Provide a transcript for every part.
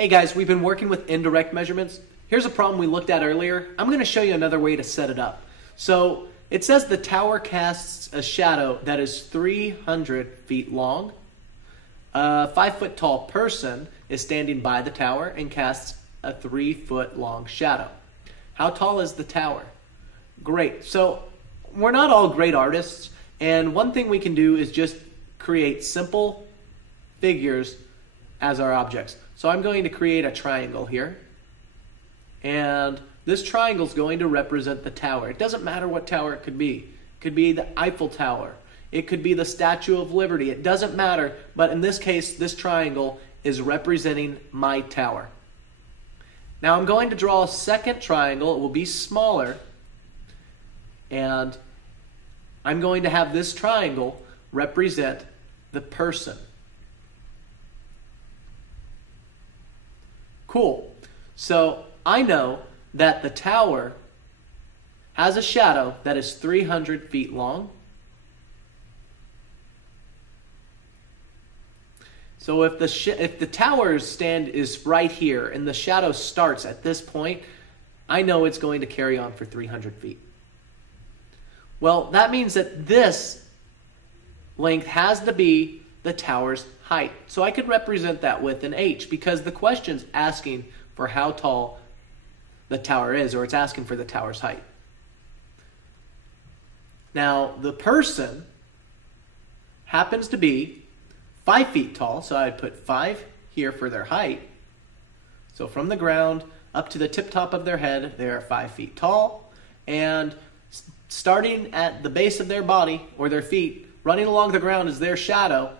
Hey guys, we've been working with indirect measurements. Here's a problem we looked at earlier. I'm going to show you another way to set it up. So it says the tower casts a shadow that is 300 feet long. A 5-foot tall person is standing by the tower and casts a 3-foot long shadow. How tall is the tower? Great. So we're not all great artists, and one thing we can do is just create simple figures as our objects. So I'm going to create a triangle here, and this triangle is going to represent the tower. It doesn't matter what tower it could be. It could be the Eiffel Tower. It could be the Statue of Liberty. It doesn't matter, but in this case, this triangle is representing my tower. Now I'm going to draw a second triangle. It will be smaller, and I'm going to have this triangle represent the person. Cool. So I know that the tower has a shadow that is 300 feet long. So if the tower's stand is right here and the shadow starts at this point, I know it's going to carry on for 300 feet. Well, that means that this length has to be the tower's height. So I could represent that with an H because the question's asking for how tall the tower is, or it's asking for the tower's height. Now, the person happens to be 5 feet tall, so I'd put 5 here for their height. So from the ground up to the tip top of their head, they are 5 feet tall. And starting at the base of their body, or their feet, running along the ground is their shadow.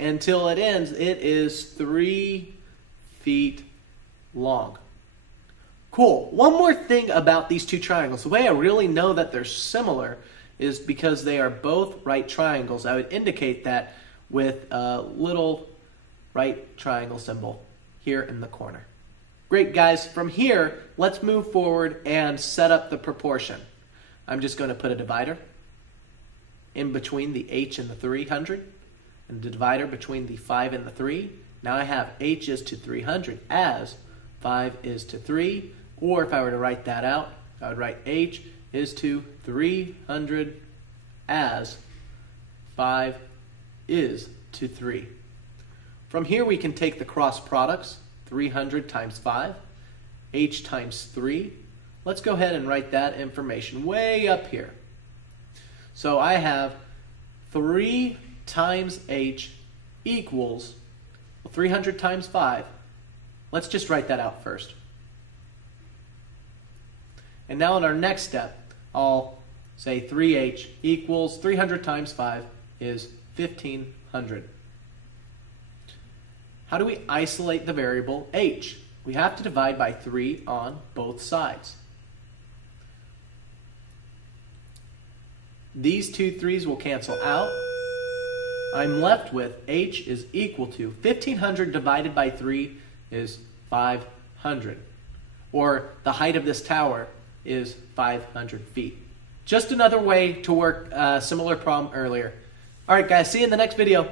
Until it ends, it is 3 feet long. Cool. One more thing about these two triangles. The way I really know that they're similar is because they are both right triangles. I would indicate that with a little right triangle symbol here in the corner. Great, guys. From here, let's move forward and set up the proportion. I'm just going to put a divider in between the H and the 300, and the divider between the 5 and the 3. Now I have H is to 300 as 5 is to 3, or if I were to write that out, I would write H is to 300 as 5 is to 3. From here we can take the cross products, 300 times 5, H times 3. Let's go ahead and write that information way up here. So I have 3 times H equals 300 times 5. Let's just write that out first. And now in our next step, I'll say 3H equals 300 times 5 is 1500. How do we isolate the variable H? We have to divide by 3 on both sides. These two 3's will cancel out. I'm left with H is equal to 1500 divided by 3 is 500. Or the height of this tower is 500 feet. Just another way to work a similar problem earlier. All right, guys, see you in the next video.